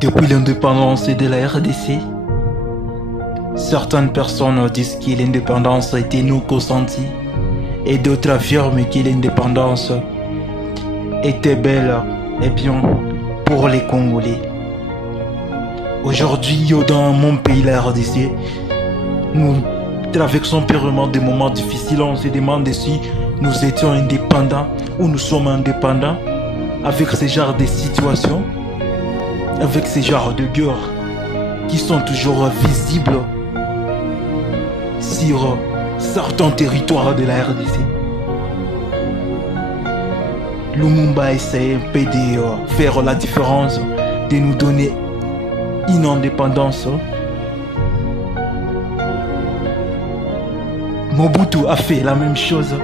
Depuis l'indépendance de la RDC, certaines personnes disent que l'indépendance a été non consentie et d'autres affirment que l'indépendance était belle et bien pour les Congolais. Aujourd'hui, dans mon pays, la RDC, nous traversons purement des moments difficiles. On se demande si nous étions indépendants ou nous sommes indépendants avec ce genre de situations, avec ce genre de guerres qui sont toujours visibles sur certains territoires de la RDC. Lumumba essaie un peu de faire la différence, de nous donner une indépendance. Mobutu a fait la même chose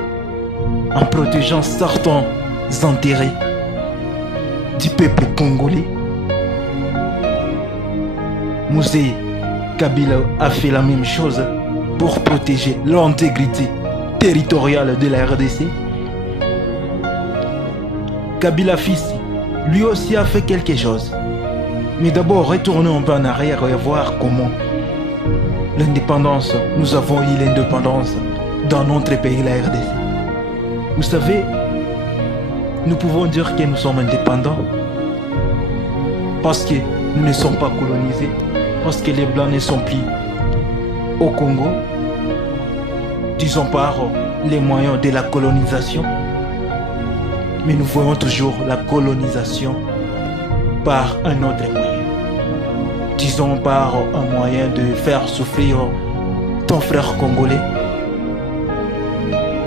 en protégeant certains intérêts du peuple congolais. Mosé Kabila a fait la même chose pour protéger l'intégrité territoriale de la RDC. Kabila fils, lui aussi a fait quelque chose. Mais d'abord, retournons un peu en arrière et voir comment l'indépendance, nous avons eu l'indépendance dans notre pays, la RDC. Vous savez, nous pouvons dire que nous sommes indépendants parce que nous ne sommes pas colonisés, parce que les Blancs ne sont plus au Congo, disons par les moyens de la colonisation. Mais nous voyons toujours la colonisation par un autre moyen. Disons par un moyen de faire souffrir ton frère congolais,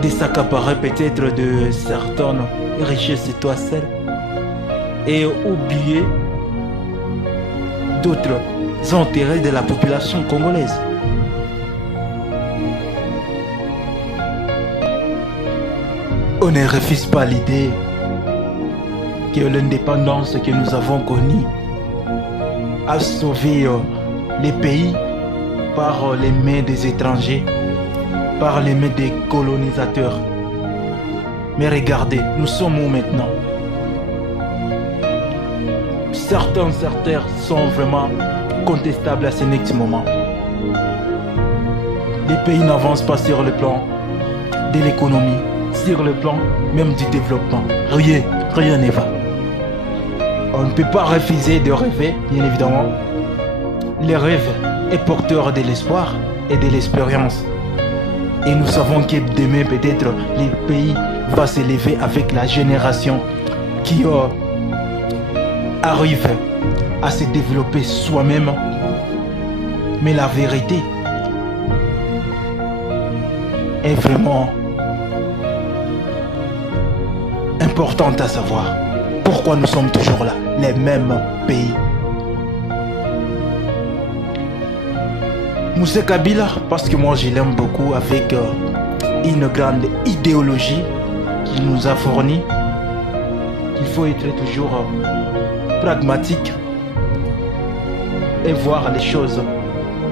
de s'accaparer peut-être de certaines richesses toi seul et oublier d'autres intérêts de la population congolaise. On ne refuse pas l'idée que l'indépendance que nous avons connue a sauvé les pays par les mains des étrangers, par les mains des colonisateurs. Mais regardez, nous sommes où maintenant? Certains sont vraiment contestables à ce moment. Les pays n'avancent pas sur le plan de l'économie, sur le plan même du développement. Rien ne va. On ne peut pas refuser de rêver, bien évidemment. Le rêve est porteur de l'espoir et de l'espérance. Et nous savons que demain, peut-être, le pays va s'élever avec la génération qui arrive à se développer soi-même. Mais la vérité est vraiment importante à savoir. Pourquoi nous sommes toujours là, les mêmes pays? Moussa Kabila, parce que moi je l'aime beaucoup, avec une grande idéologie qu'il nous a fournie. Il faut être toujours pragmatique et voir les choses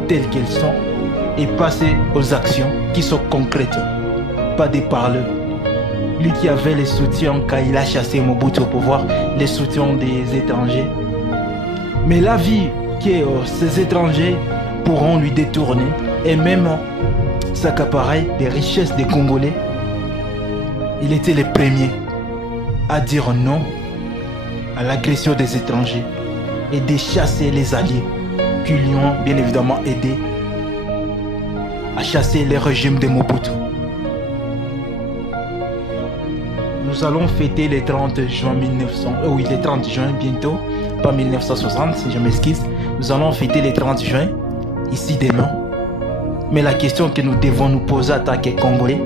telles qu'elles sont et passer aux actions qui sont concrètes, pas des parleurs. Lui qui avait les soutiens quand il a chassé Mobutu au pouvoir, les soutiens des étrangers. Mais la vie que ces étrangers pourront lui détourner et même s'accaparer des richesses des Congolais, il était le premier à dire non à l'agression des étrangers et de chasser les alliés qui lui ont bien évidemment aidé à chasser le régime de Mobutu. Nous allons fêter le 30 juin 1900, oui, le 30 juin bientôt, pas 1960 si je m'excuse. Nous allons fêter le 30 juin, ici demain. Mais la question que nous devons nous poser en tant que Congolais,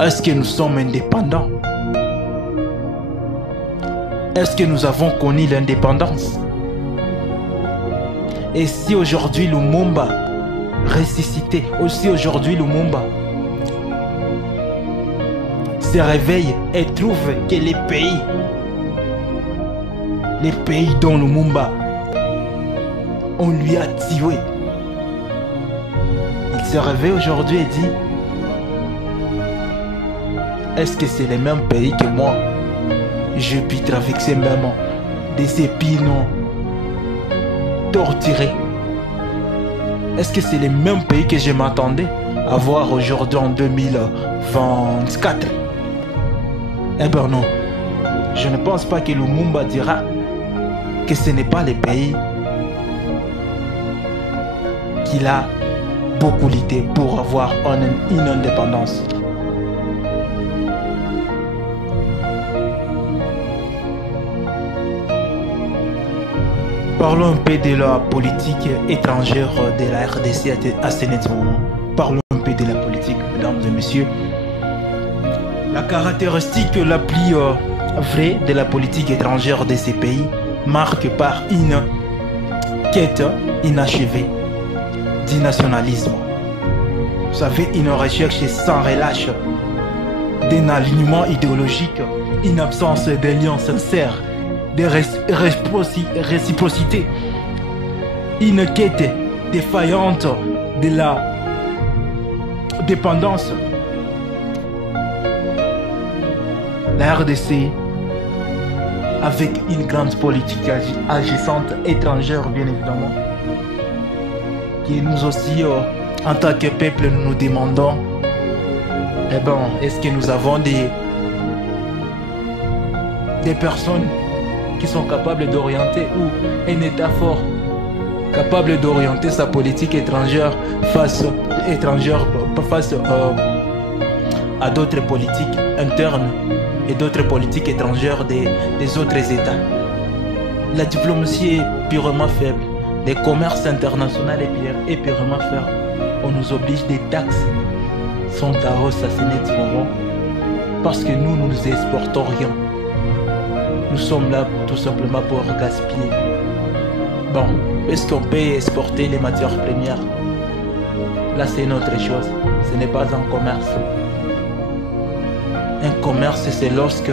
est-ce que nous sommes indépendants? Est-ce que nous avons connu l'indépendance? Et si aujourd'hui Lumumba ressuscité, aussi aujourd'hui Lumumba se réveille et trouve que les pays dont Lumumba on lui a tué, il se réveille aujourd'hui et dit: est-ce que c'est les mêmes pays que moi? Je puis traverser même des épines torturés. Est-ce que c'est les mêmes pays que je m'attendais à voir aujourd'hui en 2024? Eh ben non. Je ne pense pas que Lumumba dira que ce n'est pas les pays qu'il a beaucoup lutté pour avoir une indépendance. Parlons un peu de la politique étrangère de la RDC à ce moment. Parlons un peu de la politique, mesdames et messieurs. La caractéristique la plus vraie de la politique étrangère de ces pays marque par une quête inachevée du nationalisme. Vous savez, une recherche sans relâche d'un alignement idéologique, une absence de liens sincères, de réciprocité, une quête défaillante de la dépendance. La RDC, avec une grande politique agissante étrangère, bien évidemment, qui nous aussi, en tant que peuple, nous nous demandons, eh ben, est-ce que nous avons des personnes qui sont capables d'orienter, ou un État fort capable d'orienter sa politique étrangère face à d'autres politiques internes et d'autres politiques étrangères des autres États. La diplomatie est purement faible, le commerce international est purement faible. On nous oblige, des taxes sont à hausse à ce net moment parce que nous ne exportons rien. Nous sommes là tout simplement pour gaspiller. Bon, est-ce qu'on peut exporter les matières premières? Là, c'est une autre chose. Ce n'est pas un commerce. Un commerce, c'est lorsque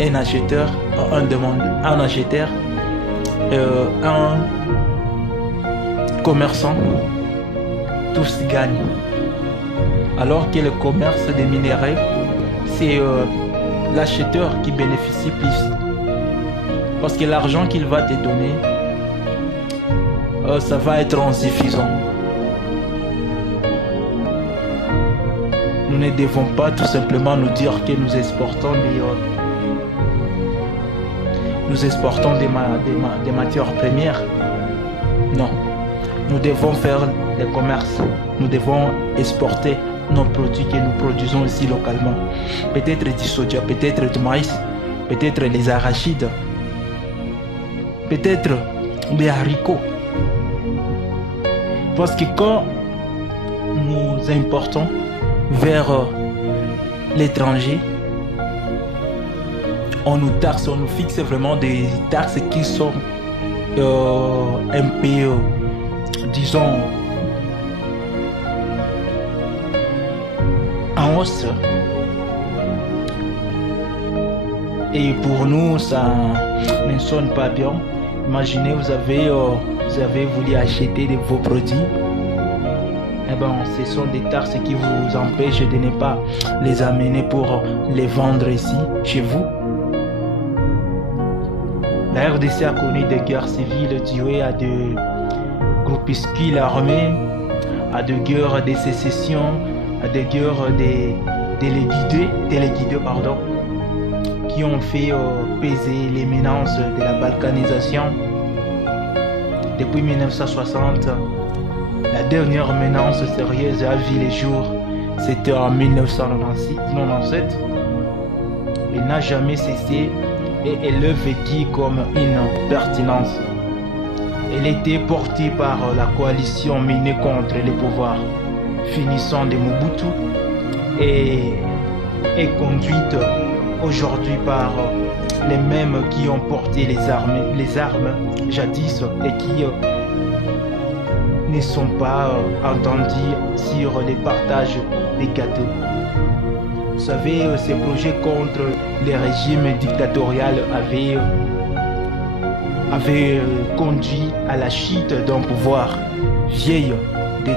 un acheteur, un commerçant, tous gagnent. Alors que le commerce des minéraux, c'est l'acheteur qui bénéficie plus. Parce que l'argent qu'il va te donner, ça va être insuffisant. Nous ne devons pas tout simplement nous dire que nous exportons des matières premières. Non. Nous devons faire des commerces. Nous devons exporter nos produits que nous produisons ici localement. Peut-être du soja, peut-être du maïs, peut-être les arachides, peut-être des haricots. Parce que quand nous importons vers l'étranger, on nous taxe, on nous fixe vraiment des taxes qui sont un peu, disons, en hausse. Et pour nous, ça ne sonne pas bien. Imaginez, vous avez voulu acheter vos produits. Eh ben, ce sont des taxes qui vous empêchent de ne pas les amener pour les vendre ici, chez vous. La RDC a connu des guerres civiles dues à des groupuscules armés, à des guerres de sécession, à des guerres téléguidées, qui ont fait peser l'éminence de la balkanisation. Depuis 1960, la dernière menace sérieuse a vu les jours, c'était en 1997. Elle n'a jamais cessé et elle le vécut comme une pertinence. Elle était portée par la coalition menée contre les pouvoirs finissant de Mobutu et est conduite aujourd'hui par les mêmes qui ont porté les armes jadis et qui ne sont pas entendus sur le partage des gâteaux. Vous savez, ces projets contre les régimes dictatoriaux avaient conduit à la chute d'un pouvoir vieil de